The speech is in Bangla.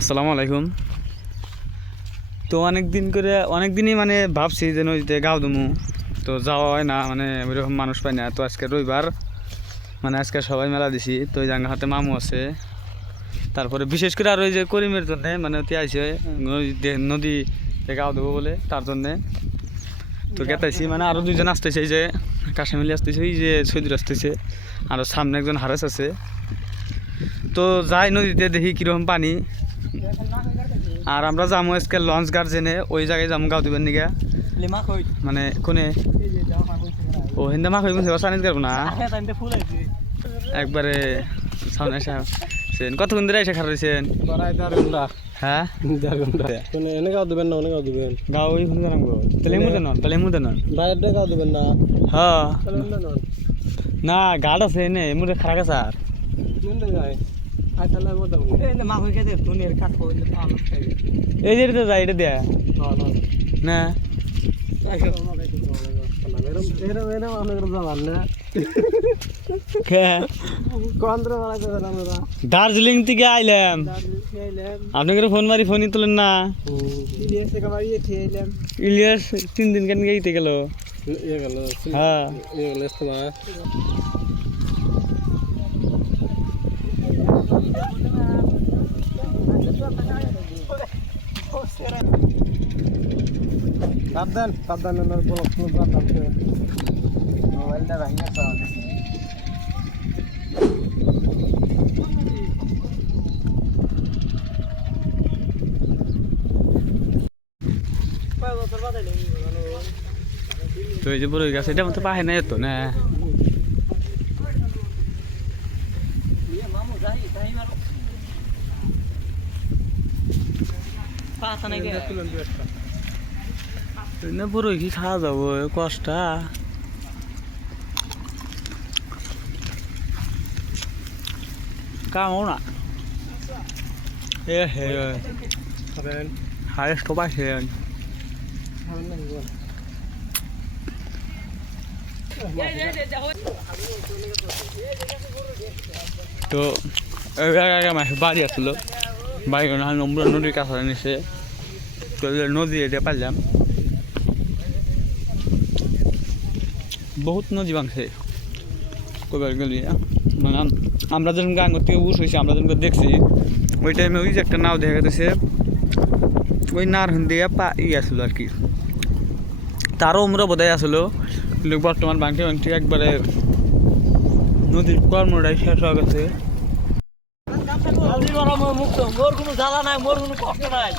আসসালামু আলাইকুম। তো অনেক দিন করে অনেক দিনই মানে ভাবছি যে নদীতে গাও দুমু। তো যাওয়া হয় না মানে ওইরকম মানুষ পাই না। তো আজকে রবিবার মানে আজকে সবাই মেলা দিছি। তো ওই জাঙ্গা হাতে মামু আছে। তারপরে বিশেষ করে আর ওই যে করিমের জন্যে মানে অতি আইসে নদীতে গাও দেবো বলে, তার জন্যে। তো গেতাইছি মানে আরও দুইজন আসতেছে যে কাশ্মীরি আসতেছে, এই যে সৈদুর আসতেছে আরও সামনে একজন হারেস আছে। তো যাই নদীতে দেখি কীরকম পানি। আর আমরা যাব আজকে লঞ্চ গার্জেনে ওই জায়গায় যাব গাও দিবেন নিগা। লিমা কই? মানে কোনে? ও হিন্দা মাখ হইব সানিত করব না? আইছে। একবারে সামনে আসা। সেন কতক্ষণ ধরে এসে খারাপ হয়েছেন বড়াই হ্যাঁ? এনে গাও দিবেন না ওনে গাও দিবেন। গাও ওই ফোন করাম গো তাহলে মুদে নন তাহলে মুদে নন। বাইরে গাও দিবেন না। হ্যাঁ। না গাড আছে নে মুদে খারাপ আছে আর। এই যে এটা যাই এটা দেয়া না দার্জিলিং থেকে আইলাম আপনাকে ফোন মারি ফোনই তোলেন না ইলিয়াসে তিন দিন কেন ইয়ে গেল হ্যাঁ সাবধান সাবধান এনার বলো, কোনো সাবধান মোবাইলটা ভাঙিয়ে পাওয়া তো এই যে বড় গাছ এটা মতো পাহে না এত, না? নাই কে তুলন দিওটা না বড় কি খাওয়া যাব কষ্টা। কামও না। এ হে হায়েস্ট তো পাইছেন খাবেন না গো তো জায়গায় আমার বাড়ি আসলো। বাড়ি নম্বর নদীর কাছে নিছে তো নদী, এটা পারলাম। বহুত নদী ভাঙছে। কবার গেলি মানে আমরা যখন গান থেকে উস হয়েছি, আমরা যখন দেখছি, ওই টাইমে ওই যে একটা নাও দেখা গেছে, ওই নারহন দিয়ে পা ই আসলো আর কি। তারও আমরা বোধহয় আসলো। কিন্তু বর্তমান বাংটি বাংটি একবারে নদীর কর্মটাই শেষ হয়ে গেছে। মোর কোনো জ্বালা নাই, মোর কোনো কষ্ট নাই।